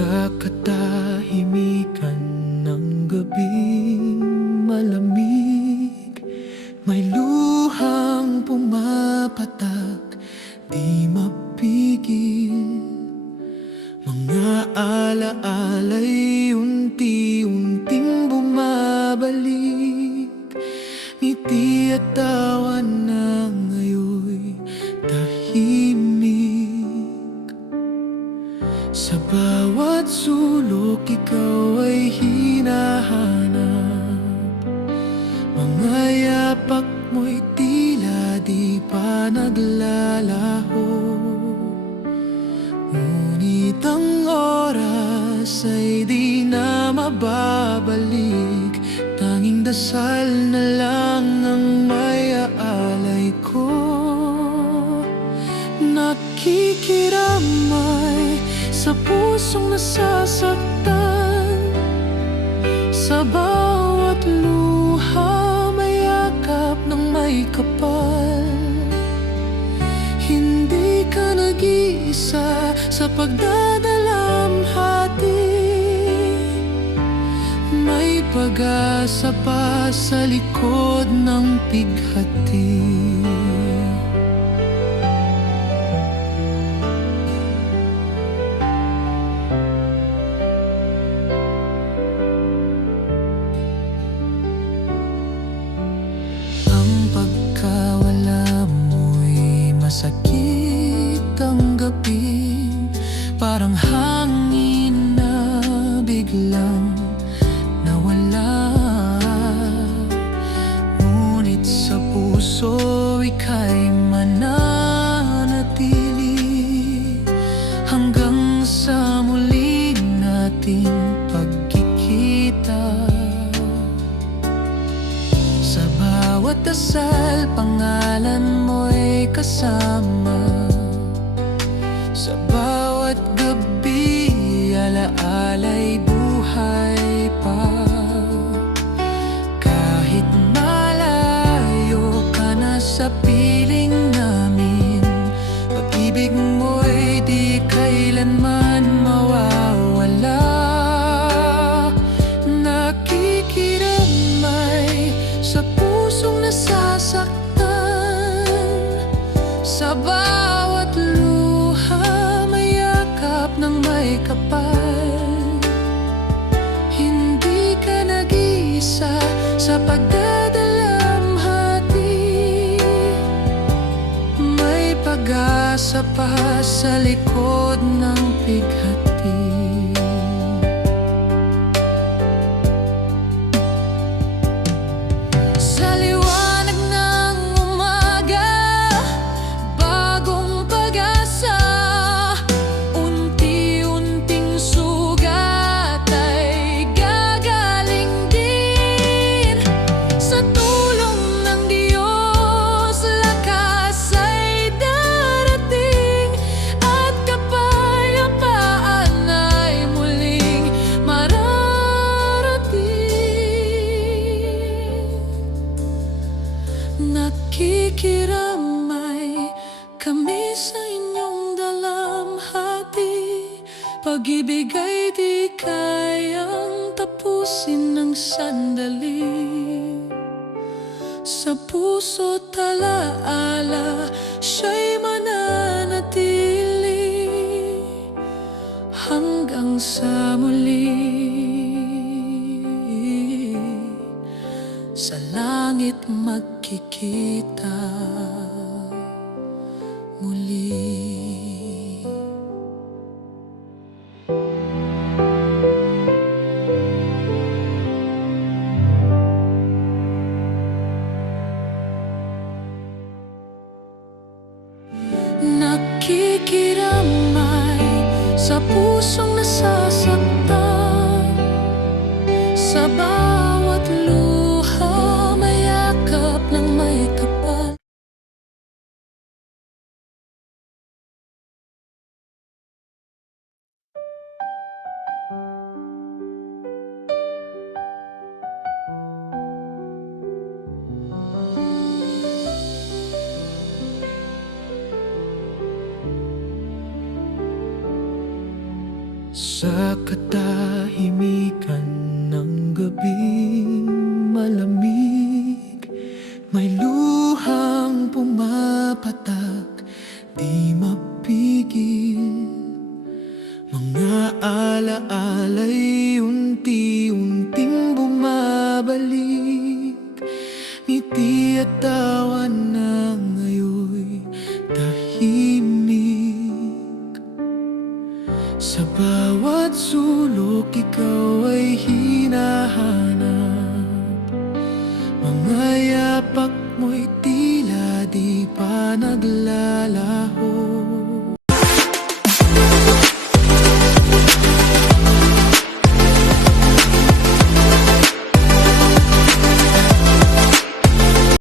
Sa katahimikan ng gabing malamig, may luhang pumapatak, di mapigil. Mga alaala'y unti-unting bumabalik, ngiti at tawa na ngayon'y tahimik. Sa bawat sulok ikaw ay hinahanap, mga yapak mo'y tila di pa naglalaho. Ngunit ang oras ay di na mababalik, tanging dasal na lang ang may aalay ko. Nakikiramay sa pusong nasasaktan, sa bawat luha may yakap ng may kapal. Hindi ka nag-iisa sa pagdadalamhati, may pag-asa pa sa likod ng pighati. Masakit tanggapin, parang hangin na biglang nawala. Ngunit sa puso ika'y mananatili, hanggang sa muling nating pagkikita. Sa bawat dasal, pangalan mo'y kasama. Sa bawat gabi, alaala'y buhay pa. Kahit malayo ka na sa piling namin, pag-ibig mo'y di kailanman mawawala. Nakikiramay sa pusong nasasaktan, sa bawat luha may yakap ng may kapal. Hindi ka nag-iisa sa pagdadalamhati, may pag-asa pa sa likod ng pighati. Nakikiramay kami sa inyong dalamhati, pag-ibig ay di kayang tapusin ng sandali. Sa puso't alaala, siya'y mananatili, hanggang sa muli. Sa langit magkikita muli. Nakikiramay sa pusong nasasaktan, sa bawat luha may yakap ng may kapal. Sa katahimikan ng gabing malamig, may luhang pumapatak, di mapigil. Mga alaala'y unti-unting bumabalik, ngiti at